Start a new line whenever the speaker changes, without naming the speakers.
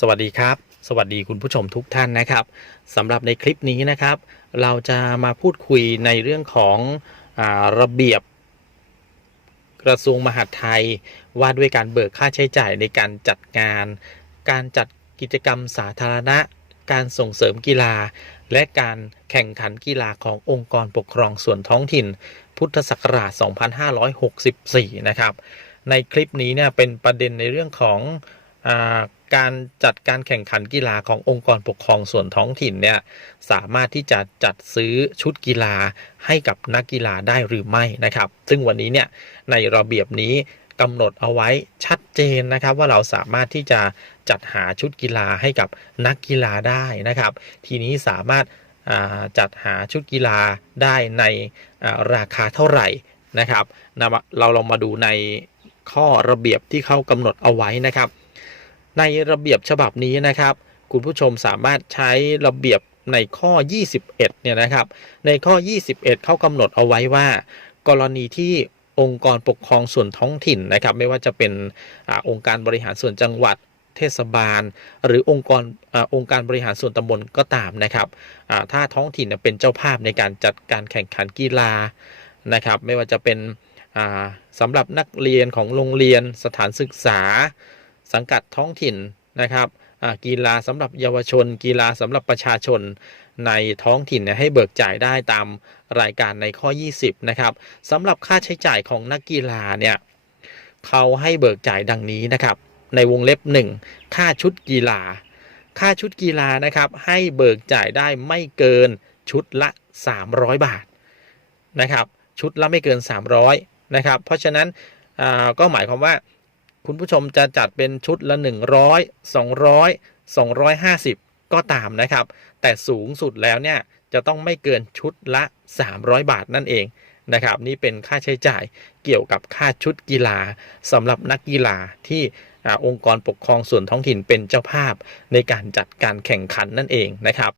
สวัสดีครับ สวัสดีคุณผู้ชมทุกท่านนะครับสำหรับในคลิปนี้นะครับ เราจะมาพูดคุยในเรื่องของอระเบียบ กระทรวงมหาดไทย ว่าด้วยการเบิกค่าใช้จ่ายในการจัดงาน การจัดกิจกรรมสาธารณะ การส่งเสริมกีฬา และการแข่งขันกีฬาขององค์กรปกครองส่วนท้องถิ่น พุทธศักราช 2564 นะครับ ในคลิปนี้เนี่ยเป็นประเด็นในเรื่องของ การจัดการแข่งขันกีฬาขององค์กรปกครองส่วนท้องถิ่นเนี่ยสามารถที่จะจัดซื้อชุดกีฬาให้กับนักกีฬาได้หรือไม่นะครับ ซึ่งวันนี้เนี่ยในระเบียบนี้กำหนดเอาไว้ชัดเจนนะครับว่าเราสามารถที่จะจัดหาชุดกีฬาให้กับนักกีฬาได้นะครับ ทีนี้สามารถาจัดหาชุดกีฬาได้ในาราคาเท่าไหร่นะครับเราลองมาดูในข้อระเบียบที่เขากำหนดเอาไว้นะครับ ในระเบียบฉบับนี้นะครับ คุณผู้ชมสามารถใช้ระเบียบในข้อ 21 เนี่ยนะครับ ในข้อ 21 เขากำหนดเอาไว้ว่า กรณีที่องค์กรปกครองส่วนท้องถิ่นนะครับ ไม่ว่าจะเป็นอองค์การบริหารส่วนจังหวัดเทศบาล หรือองค์กรอองค์การบริหารส่วนตำบลก็ตามนะครับถ้าท้องถิ่นเป็นเจ้าภาพในการจัดการแข่งขันกีฬานะครับ ไม่ว่าจะเป็นสำหรับนักเรียนของโรงเรียนสถานศึกษา สังกัดท้องถิ่นนะครับกีฬาสำหรับเยาวชน กีฬาสำหรับประชาชนในท้องถิ่นให้เบิกจ่ายได้ตามรายการในข้อ 20 นะครับสำหรับค่าใช้จ่ายของนักกีฬาเนี่ยเขาให้เบิกจ่ายดังนี้นะครับ ในวงเล็บ 1 ค่าชุดกีฬา ค่าชุดกีฬานะครับ ให้เบิกจ่ายได้ไม่เกินชุดละ 300 บาทนะครับ ชุดละไม่เกิน 300นะครับ เพราะฉะนั้นก็หมายความว่า คุณผู้ชมจะจัดเป็นชุดละ 100 200 250 ก็ตามนะครับ แต่สูงสุดแล้วเนี่ยจะต้องไม่เกินชุดละ 300 บาทนั่นเองนะครับนี่เป็นค่าใช้จ่ายเกี่ยวกับค่าชุดกีฬาสำหรับนักกีฬาที่อองค์กรปกครองส่วนท้องถิ่นเป็นเจ้าภาพในการจัดการแข่งขันนั่นเองนะครับ